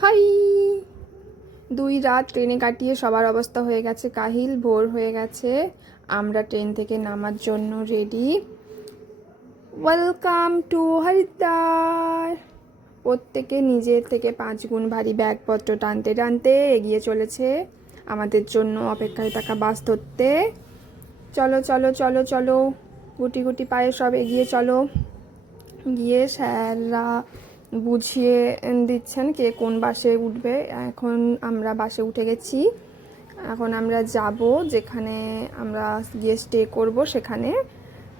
High. 2 রাত ট্রেনে কাটিয়ে সবার অবস্থা হয়ে গেছে কাহিল, ভোর হয়ে গেছে। আমরা ট্রেন থেকে নামার জন্য রেডি। Welcome to Haridwar. প্রত্যেকে নিজের থেকে 5 গুণ ভারী ব্যাগপত্র টানতে টানতে এগিয়ে চলেছে আমাদের জন্য অপেক্ষায় থাকা বাস ধরতে। চলো চলো চলো চলো, গুটি গুটি পায়ে সব এগিয়ে চলো। গিয়ে স্যাররা বুঝিয়ে দিচ্ছেন কে কোন বাসে উঠবে। এখন আমরা বাসে উঠে গেছি। এখন আমরা যাব যেখানে আমরা গিয়ে স্টে করব, সেখানে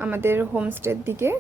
আমাদের হোমস্টের দিকে।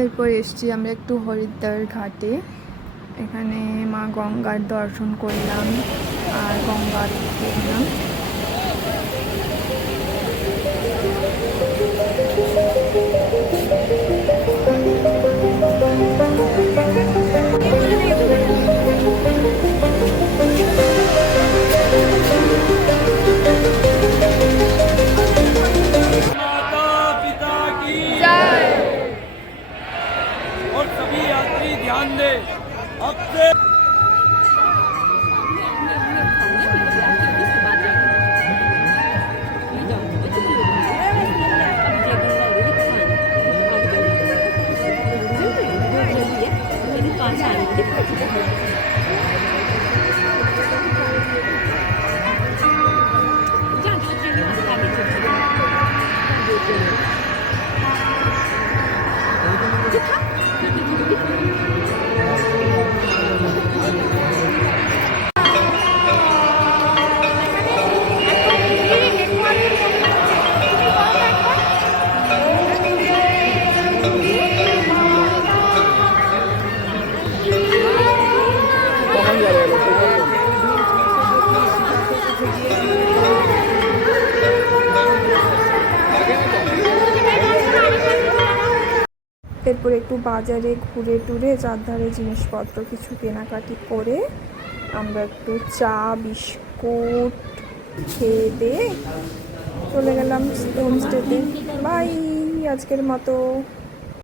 এরপর এসছি আমরা একটু হরিদ্বার ঘাটে। এখানে মা গঙ্গার দর্শন করলাম আর গঙ্গা দেখলাম। और सभी यात्री ध्यान दें, अब से এরপর একটু বাজারে ঘুরে টুরে চারধারে জিনিসপত্র কিছু কেনাকাটি করে আমরা একটু চা বিস্কুট খেয়ে দিয়ে চলে গেলাম হোমস্টেতে। বাই আজকের মতো।